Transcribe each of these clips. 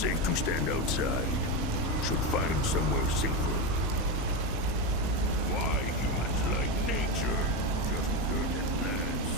safe to stand outside. Should find somewhere safer. Why humans like nature? Just dirt and plants.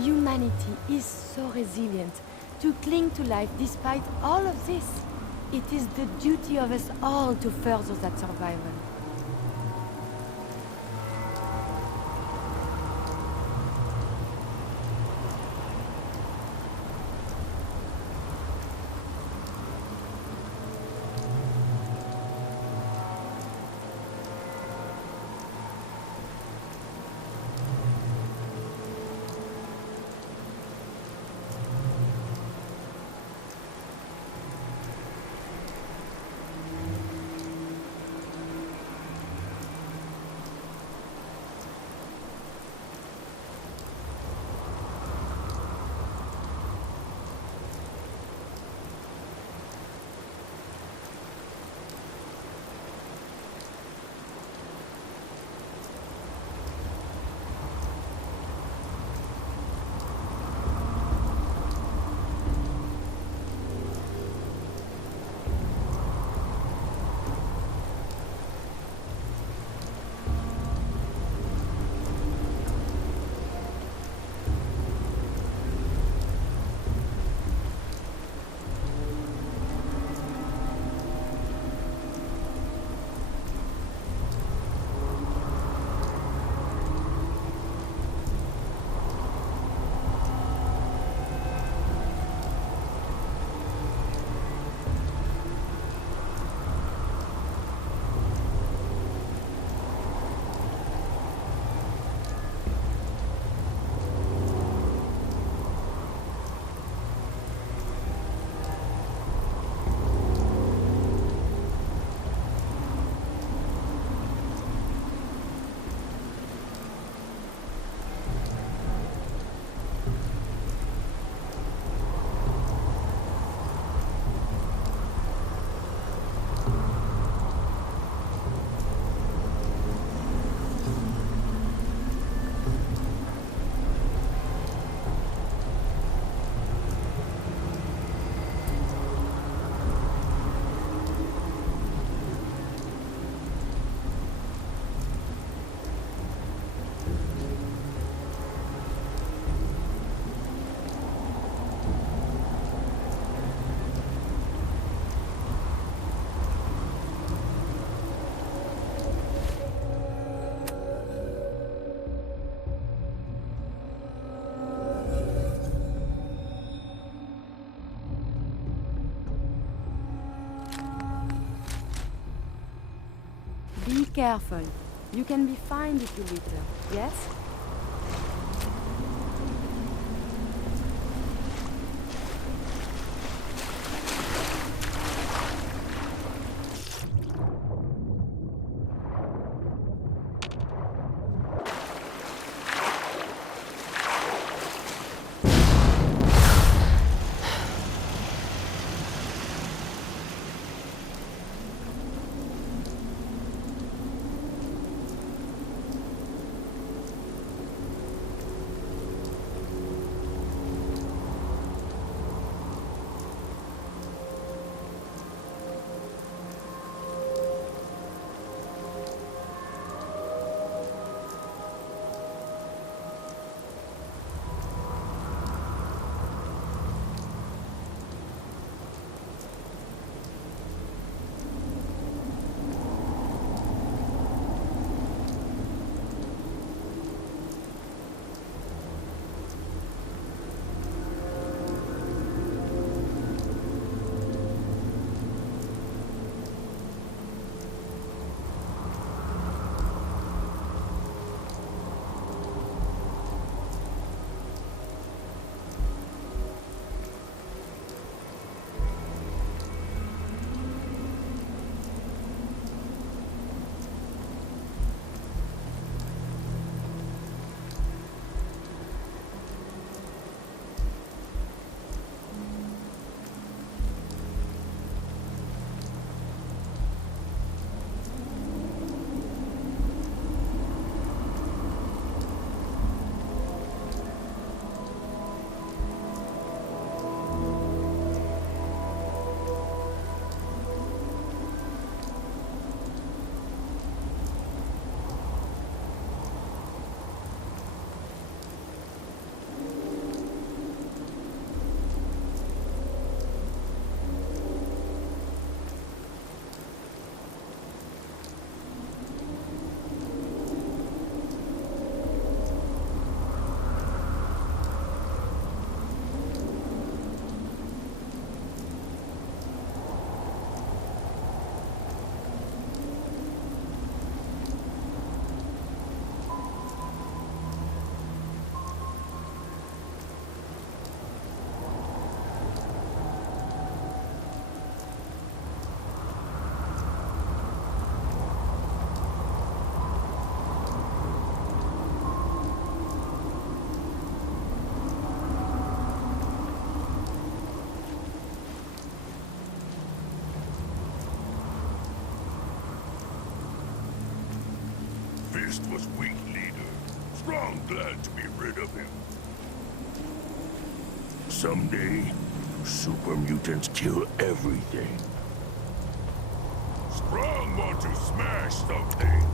Humanity is so resilient to cling to life despite all of this. It is the duty of us all to further that survival. careful. You can be fined if you litter, yes? Fist was weak leader. Strong glad to be rid of him. Someday, super mutants kill everything. Strong want to smash something.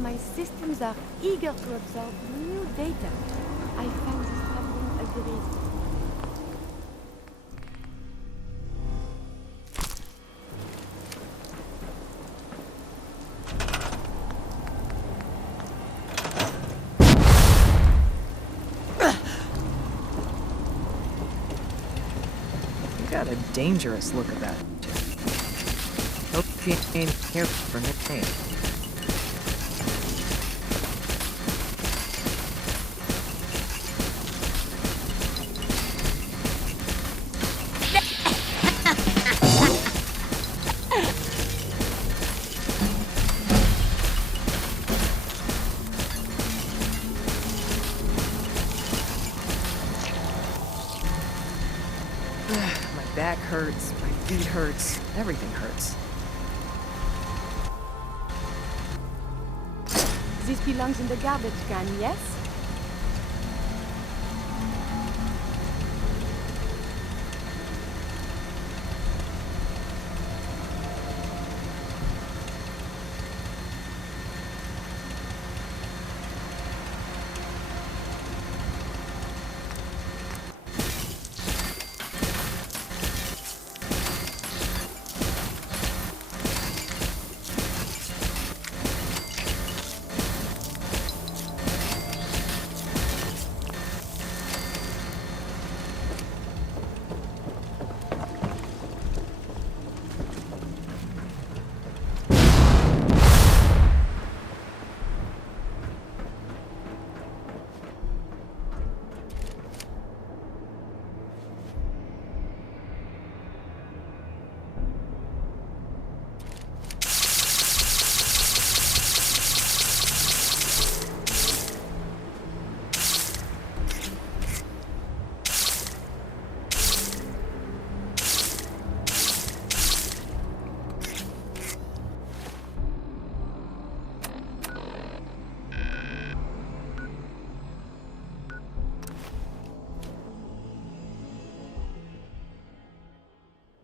My systems are eager to absorb new data. I find this traveling a great. You got a dangerous look about you. Hope you ain't here for nickname. My back hurts, my feet hurts, everything hurts. This belongs in the garbage can, yes?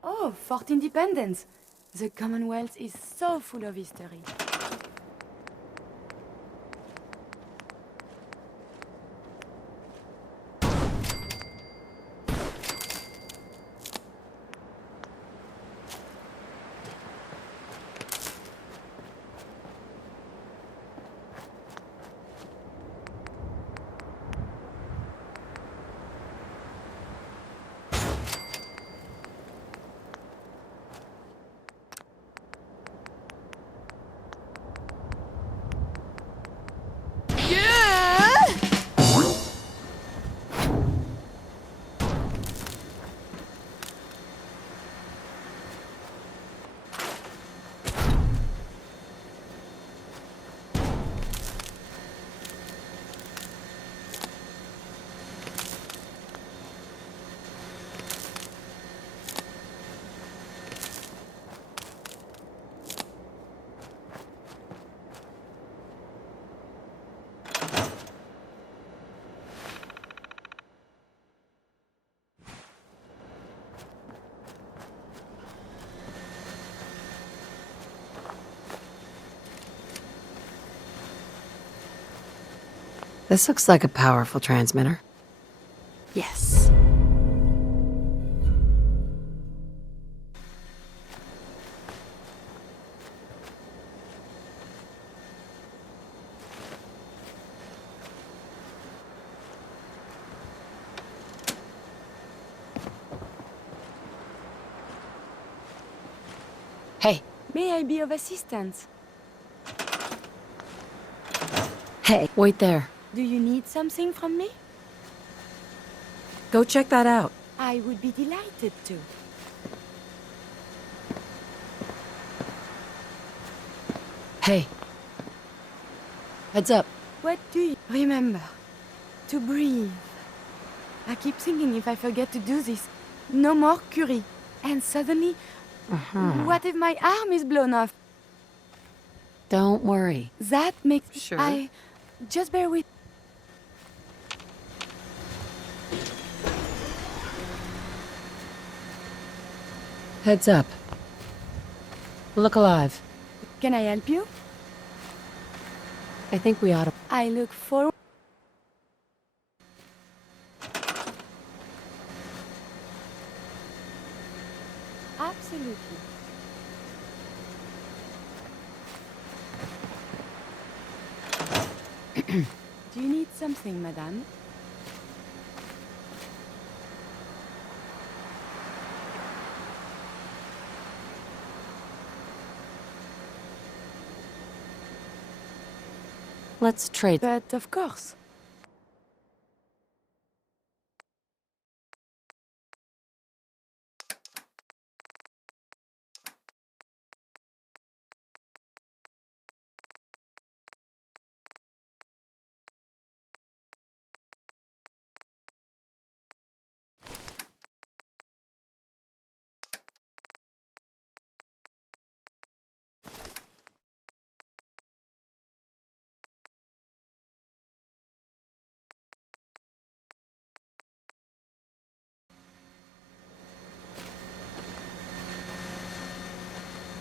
Oh, Fort Independence! The Commonwealth is so full of history. This looks like a powerful transmitter. Yes. Hey. May I be of assistance? Hey. Wait there. Do you need something from me? Go check that out. I would be delighted to. Hey. Heads up. What do you remember? To breathe. I keep thinking if I forget to do this, no more Curie. And suddenly, what if my arm is blown off? Don't worry. That makes... Sure. Just bear with... Heads up. Look alive. Can I help you? I think we ought to... I look forward... Absolutely. Do you need something, madame? Let's trade. But of course.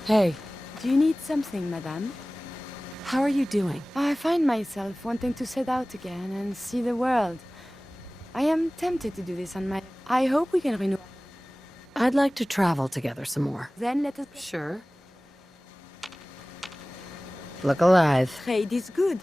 Hey, Do you need something, madame? how are you doing? I find myself wanting to set out again and see the world. I am tempted to do this on my... I hope we can renew... I'd like to travel together some more. Then let us... Sure. Look alive. Trade is good.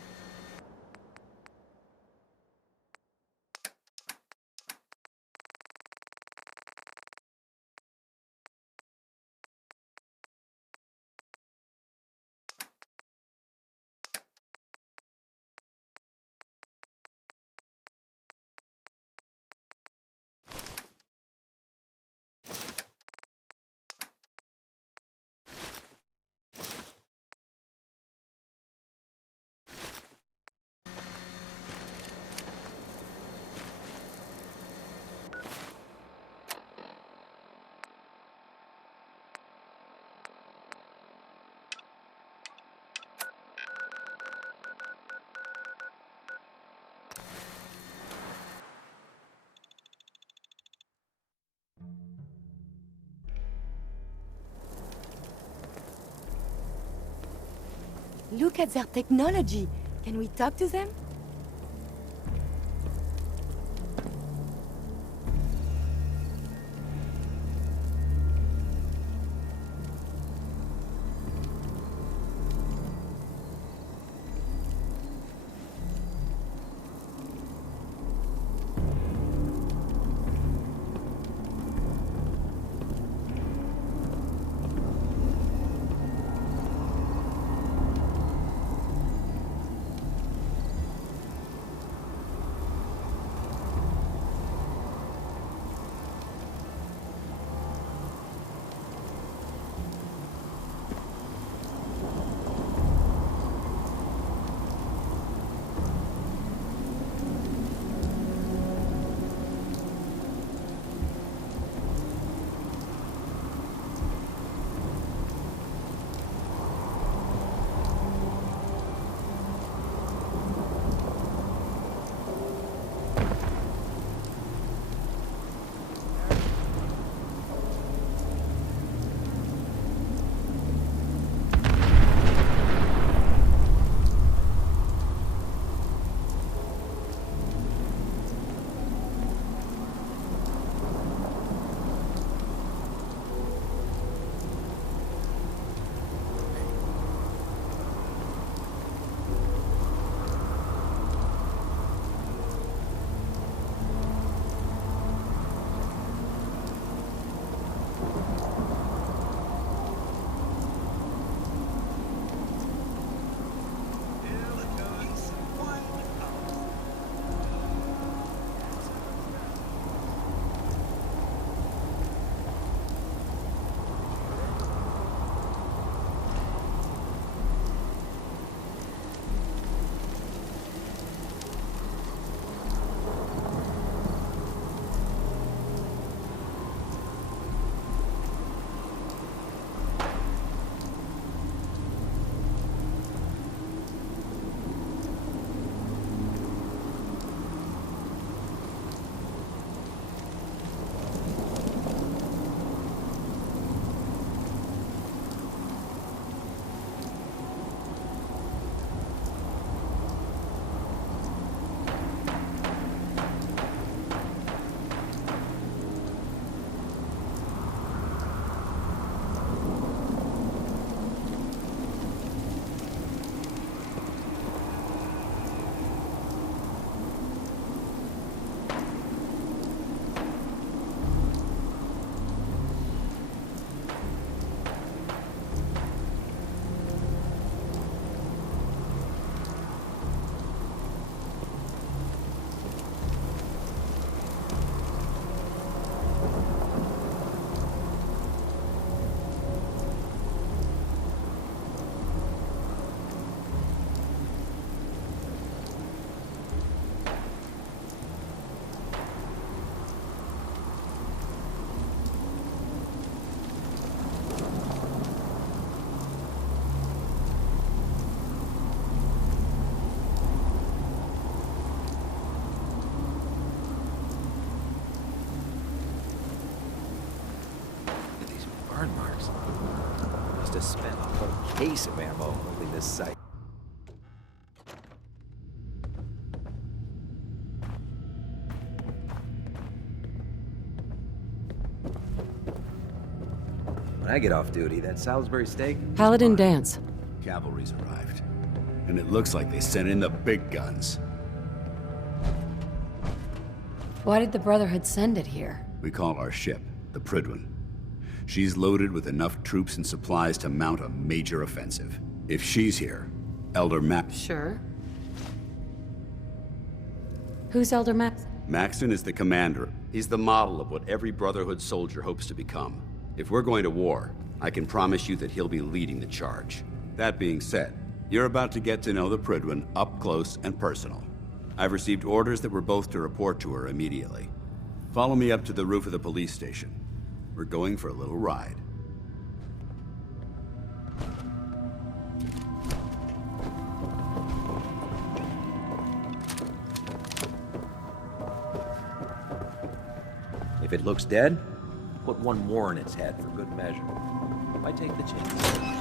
Look at their technology. Can we talk to them? to spend a whole case of ammo holding this site. When I get off duty, that Salisbury steak... Paladin Dance. Cavalry's arrived. And it looks like they sent in the big guns. Why did the Brotherhood send it here? We call our ship the Prydwen. She's loaded with enough troops and supplies to mount a major offensive. If she's here, Elder Sure. Who's Elder Max? Maxton is the commander. He's the model of what every Brotherhood soldier hopes to become. If we're going to war, I can promise you that he'll be leading the charge. That being said, you're about to get to know the Prydwen up close and personal. I've received orders that we're both to report to her immediately. Follow me up to the roof of the police station. We're going for a little ride. If it looks dead, put one more in its head for good measure. Why take the chance?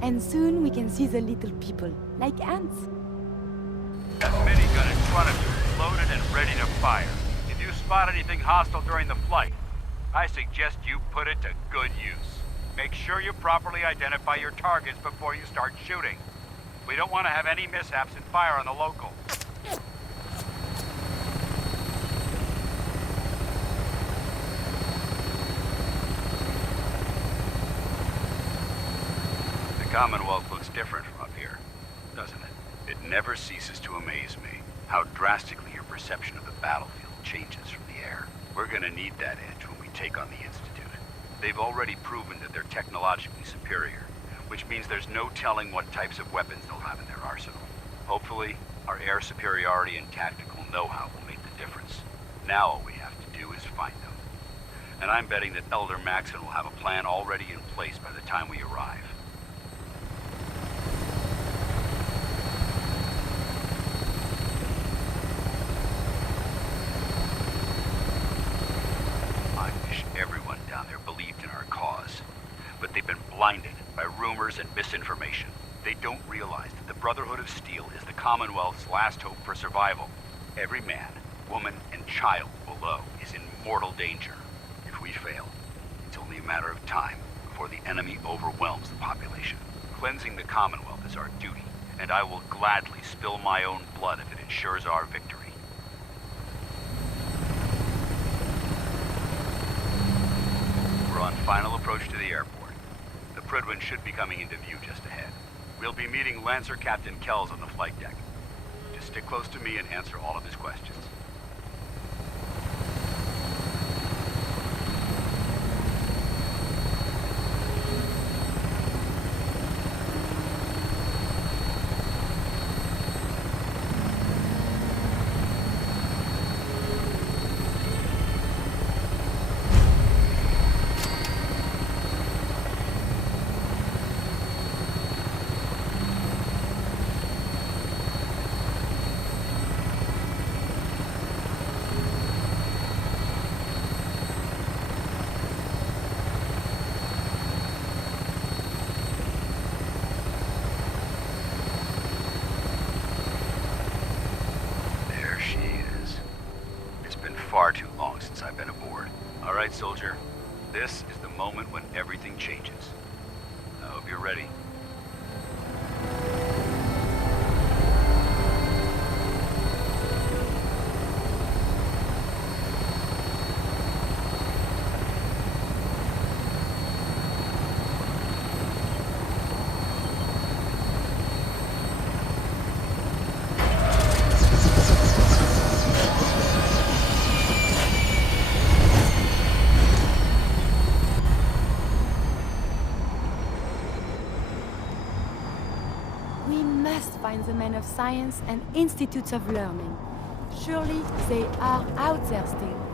And soon we can see the little people, like ants. That minigun in front of you is loaded and ready to fire. If you spot anything hostile during the flight, I suggest you put it to good use. Make sure you properly identify your targets before you start shooting. We don't want to have any mishaps and fire on the local. The Commonwealth looks different from up here, doesn't it? It never ceases to amaze me how drastically your perception of the battlefield changes from the air. We're gonna need that edge when we take on the Institute. They've already proven that they're technologically superior, which means there's no telling what types of weapons they'll have in their arsenal. Hopefully, our air superiority and tactical know-how will make the difference. Now all we have to do is find them. And I'm betting that Elder Maxon will have a plan already in place by the time we arrive. I wish everyone down there believed in our cause. But they've been blinded by rumors and misinformation. They don't realize that the Brotherhood of Steel is the Commonwealth's last hope for survival. Every man, woman, and child below is in mortal danger. If we fail, it's only a matter of time before the enemy overwhelms the population. Cleansing the Commonwealth is our duty, and I will gladly spill my own blood if it ensures our victory. We're on final approach to the airport. The Prydwen should be coming into view just ahead. We'll be meeting Lancer Captain Kells on the flight deck. Just stick close to me and answer all of his questions. There she is. It's been far too long since I've been aboard. All right, soldier. This is the moment when everything changes. I hope you're ready. and the men of science and institutes of learning. Surely they are out there still.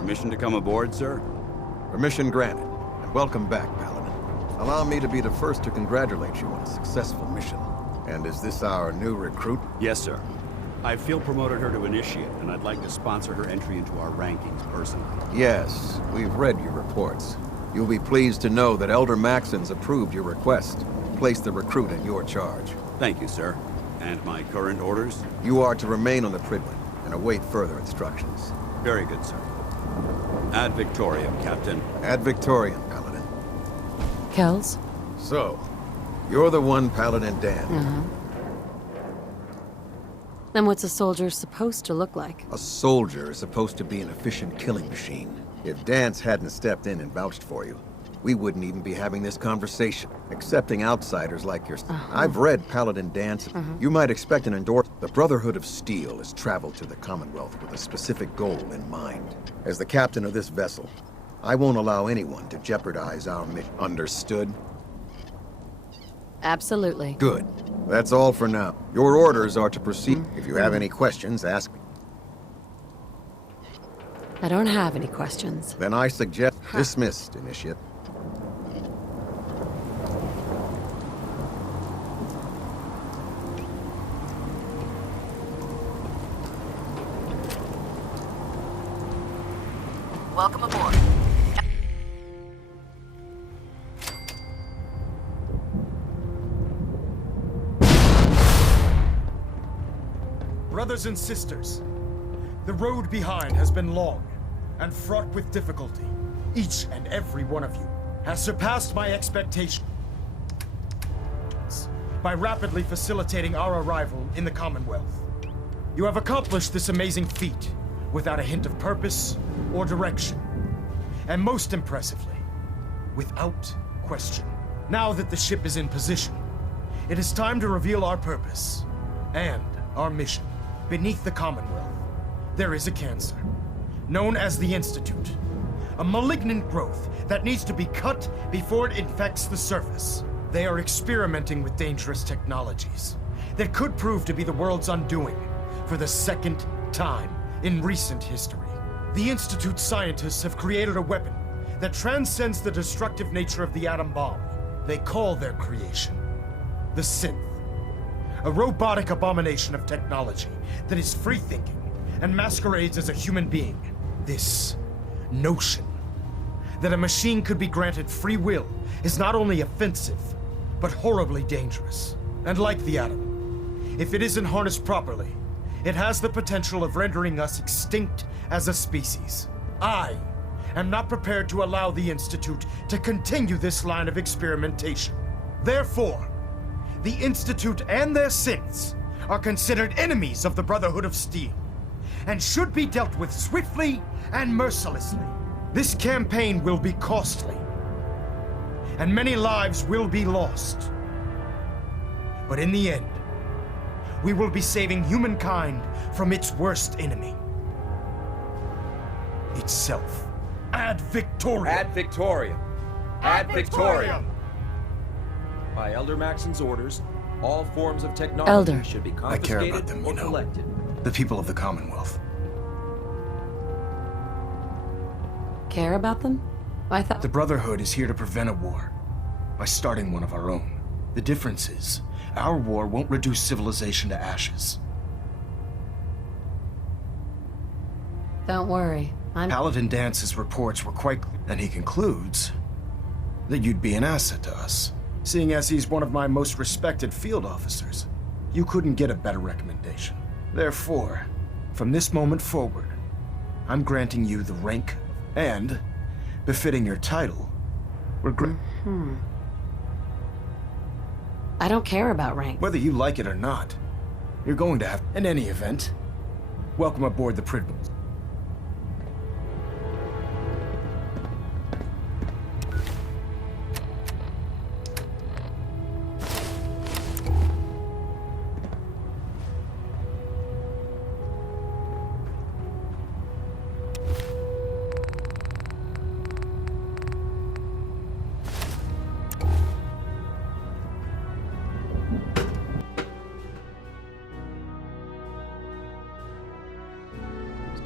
Permission to come aboard, sir? Permission granted, and welcome back, Paladin. Allow me to be the first to congratulate you on a successful mission. And is this our new recruit? Yes, sir. I feel promoted her to initiate, and I'd like to sponsor her entry into our rankings personally. Yes, we've read your reports. You'll be pleased to know that Elder Maxons approved your request. Place the recruit in your charge. Thank you, sir. And my current orders? You are to remain on the Pridwin and await further instructions. Very good, sir. Ad Victoriam, Captain. Ad Victoriam, Paladin. Kells? So, you're the one Paladin Dan. Then what's a soldier supposed to look like? A soldier is supposed to be an efficient killing machine. If Dance hadn't stepped in and vouched for you, we wouldn't even be having this conversation, accepting outsiders like yourself. I've read Paladin Dance. You might expect an endorsement. The Brotherhood of Steel has traveled to the Commonwealth with a specific goal in mind. As the captain of this vessel, I won't allow anyone to jeopardize our mission. Understood? Absolutely. Good. That's all for now. Your orders are to proceed. If you have any questions, ask me. I don't have any questions. Then I suggest dismissed, Initiate. Welcome aboard. Brothers and sisters, the road behind has been long and fraught with difficulty. Each and every one of you has surpassed my expectations by rapidly facilitating our arrival in the Commonwealth. You have accomplished this amazing feat without a hint of purpose or direction. And most impressively, without question. Now that the ship is in position, it is time to reveal our purpose and our mission. Beneath the Commonwealth, there is a cancer, known as the Institute. A malignant growth that needs to be cut before it infects the surface. They are experimenting with dangerous technologies that could prove to be the world's undoing for the second time in recent history. The Institute scientists have created a weapon that transcends the destructive nature of the atom bomb. They call their creation the Synth. A robotic abomination of technology that is free-thinking and masquerades as a human being. This notion that a machine could be granted free will is not only offensive, but horribly dangerous. And like the atom, if it isn't harnessed properly, it has the potential of rendering us extinct as a species. I am not prepared to allow the Institute to continue this line of experimentation. Therefore, the Institute and their synths are considered enemies of the Brotherhood of Steel, and should be dealt with swiftly and mercilessly. This campaign will be costly, and many lives will be lost. But in the end, we will be saving humankind from its worst enemy. Itself. Ad Victoriam! Ad Victoriam! Ad Victoriam! By Elder Maxon's orders, all forms of technology Elder. should be I care confiscated about them, or you know. collected. The people of the Commonwealth. Care about them? I thought... The Brotherhood is here to prevent a war by starting one of our own. The difference is, our war won't reduce civilization to ashes. Don't worry. Paladin Dance's reports were quite clear, and he concludes that you'd be an asset to us. Seeing as he's one of my most respected field officers, you couldn't get a better recommendation. Therefore, from this moment forward, I'm granting you the rank and, befitting your title, I don't care about rank. whether you like it or not, you're going to have. In any event, welcome aboard the Pridwin.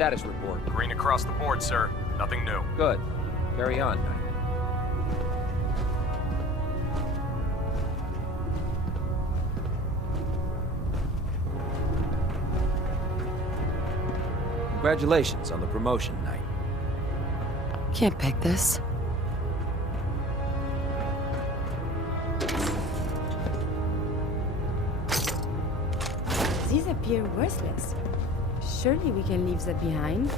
Status report. Green across the board, sir. Nothing new. Good. Carry on, Knight. Congratulations on the promotion, Knight. Can't pick this. These appear worthless. Surely we can leave that behind.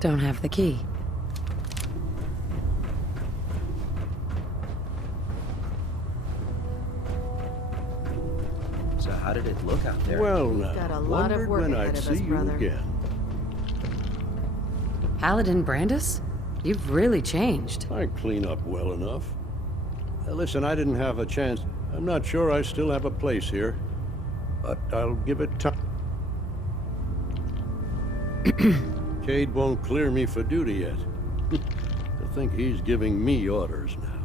Don't have the key. So how did it look out there? Well, now, got a lot of wondered work when ahead I'd of see us, you brother. again. Paladin Brandis? You've really changed. I clean up well enough. Listen, I didn't have a chance. I'm not sure I still have a place here, but I'll give it time. Cade won't clear me for duty yet. To think he's giving me orders now.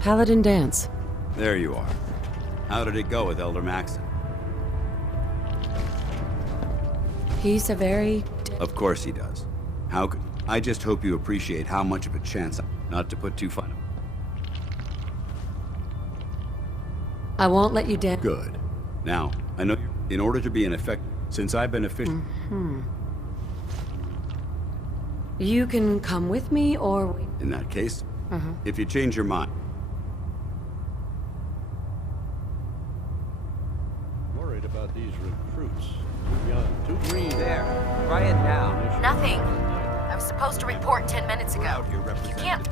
Paladin Dance. There you are. How did it go with Elder Maxon? He's a very... Of course he does. How could... I just hope you appreciate how much of a chance not to put too fine. I won't let you down. Good. Now, I know in order to be an effective... Since I've been official... You can come with me, or... In that case, if you change your mind... Worried about these recruits. Too young, too green. There. Try it now. Nothing. I was supposed to report 10 minutes ago. Out here You represented. can't...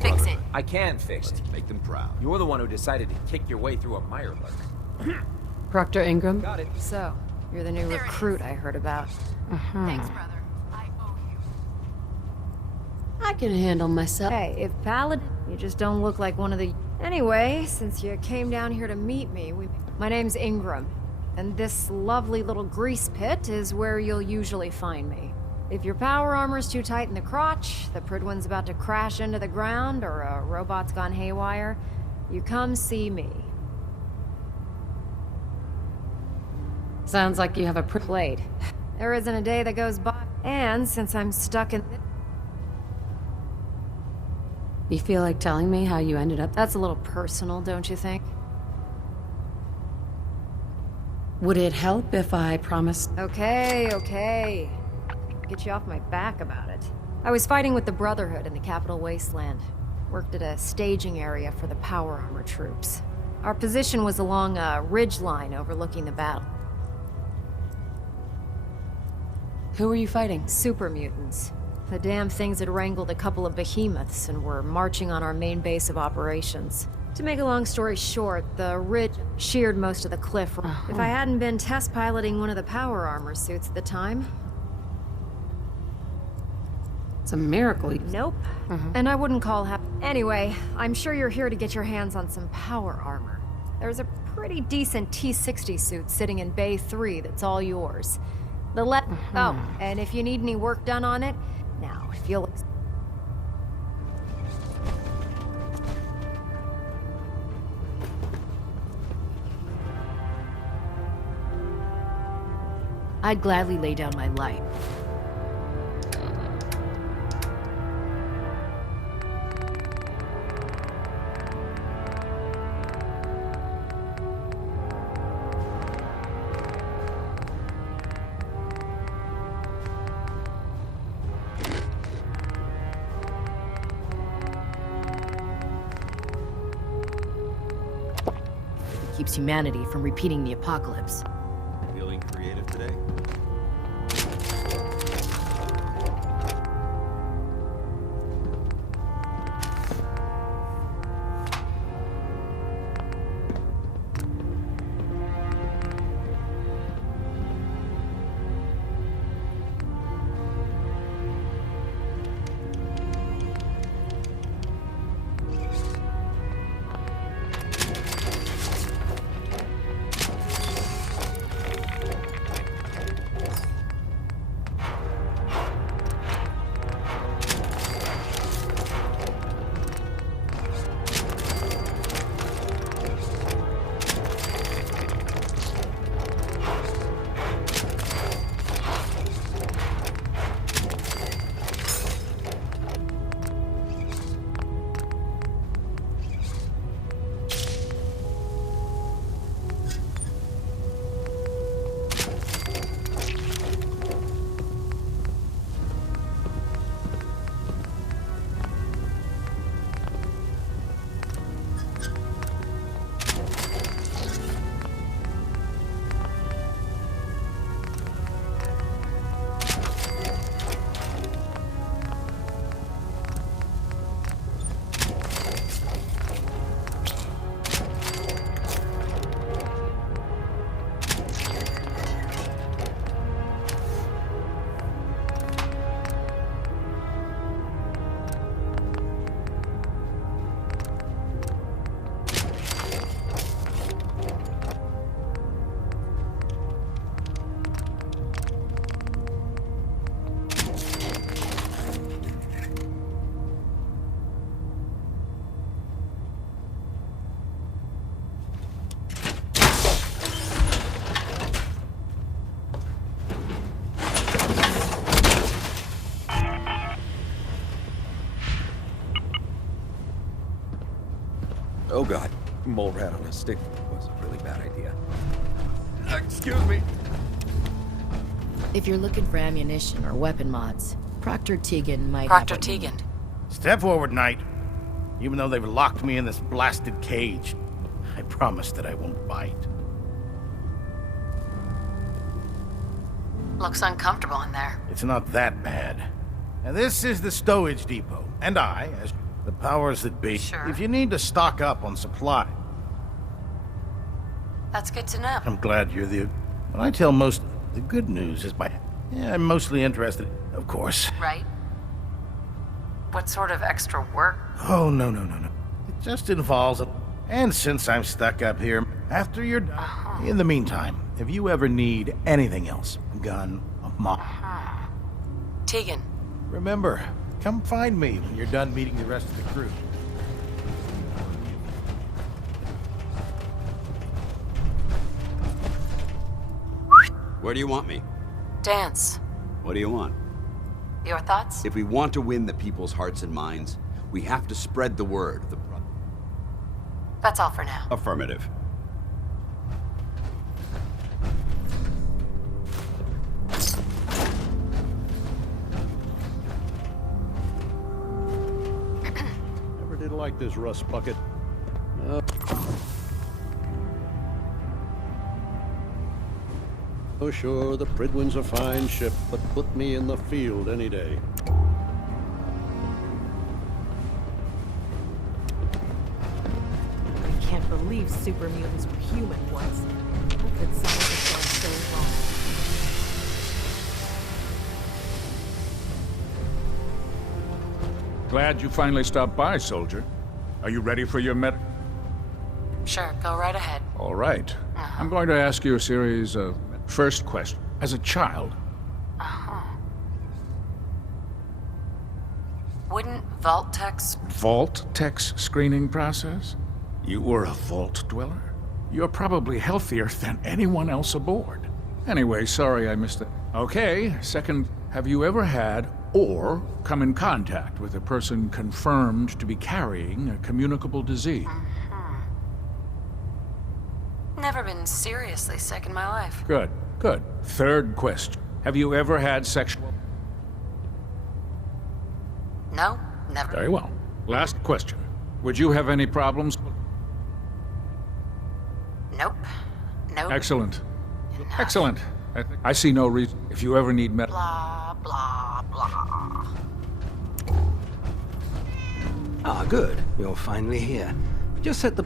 Fix it. I can fix it. Make them proud. You're the one who decided to kick your way through a mire lurk. Proctor Ingram? Got it. So, you're the new There it recruit is. I heard about. Thanks, brother. I owe you. I can handle myself. Hey, if Paladin... You just don't look like one of the... Anyway, since you came down here to meet me, my name's Ingram. And this lovely little grease pit is where you'll usually find me. If your power armor's too tight in the crotch, the Pridwin's about to crash into the ground, or a robot's gone haywire, you come see me. Sounds like you have a Played. There isn't a day that goes by. And since I'm stuck in... You feel like telling me how you ended up? That's a little personal, don't you think? Would it help if I promised? Okay. Get you off my back about it. I was fighting with the Brotherhood in the Capital Wasteland. Worked at a staging area for the power armor troops. Our position was along a ridge line overlooking the battle. Who were you fighting? Super mutants. The damn things had wrangled a couple of behemoths and were marching on our main base of operations. To make a long story short, the ridge sheared most of the cliff. If I hadn't been test piloting one of the power armor suits at the time... It's a miracle. Nope. And I wouldn't call Anyway, I'm sure you're here to get your hands on some power armor. There's a pretty decent T-60 suit sitting in Bay 3 that's all yours. Oh, and if you need any work done on it, now, if you'll... I'd gladly lay down my life. Keeps humanity from repeating the apocalypse. Feeling creative today? Oh god, mole rat on a stick was a really bad idea. Excuse me. If you're looking for ammunition or weapon mods, Proctor Tegan might Proctor have Tegan. Step forward, Knight. Even though they've locked me in this blasted cage, I promise that I won't bite. Looks uncomfortable in there. It's not that bad. Now, this is the stowage depot, and I, as the powers that be, Sure. if you need to stock up on supply. That's good to know. I'm glad you're the... When I tell most... The good news is I'm mostly interested, of course. Right? What sort of extra work? Oh, no. It just involves... And since I'm stuck up here, after you're done... In the meantime, if you ever need anything else, a gun, a mop... Tegan. Remember, come find me when you're done meeting the rest of the crew. Where do you want me? Dance. What do you want? Your thoughts? If we want to win the people's hearts and minds, we have to spread the word. That's all for now. Affirmative. Never did like this rust bucket. Oh, sure, the Prydwen's a fine ship, but put me in the field any day. I can't believe super mutants were human once. How could science have gone so wrong? Glad you finally stopped by, soldier. Are you ready for your Sure, go right ahead. All right. I'm going to ask you a series of first questions. As a child, Wouldn't vault techs... vault tech's screening process? You were a vault dweller? You're probably healthier than anyone else aboard. Anyway, sorry I missed it. Okay, second, have you ever had or come in contact with a person confirmed to be carrying a communicable disease? Never been seriously sick in my life. Good, good. Third question. Have you ever had sexual... No, never. Very well. Last question. Would you have any problems? Nope. Nope. Excellent. Excellent. I see no reason. If you ever need Blah, blah, blah. Ah, good. You're finally here. Just set the...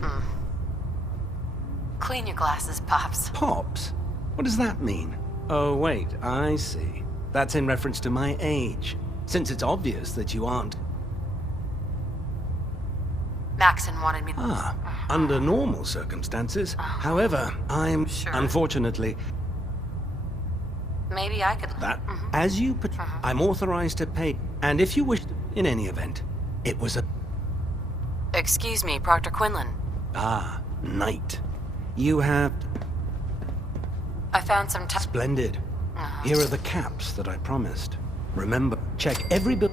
Clean your glasses, Pops. Pops? What does that mean? Oh, wait, I see. That's in reference to my age. Since it's obvious that you aren't... Maxon wanted me... under normal circumstances. However, I'm... Sure. Unfortunately... Maybe I could... That... As you... I'm authorized to pay... And if you wish to... In any event, it was a... Excuse me, Proctor Quinlan. Ah, Knight. You have... I found some... Splendid. Here are the caps that I promised. Remember, check every bill...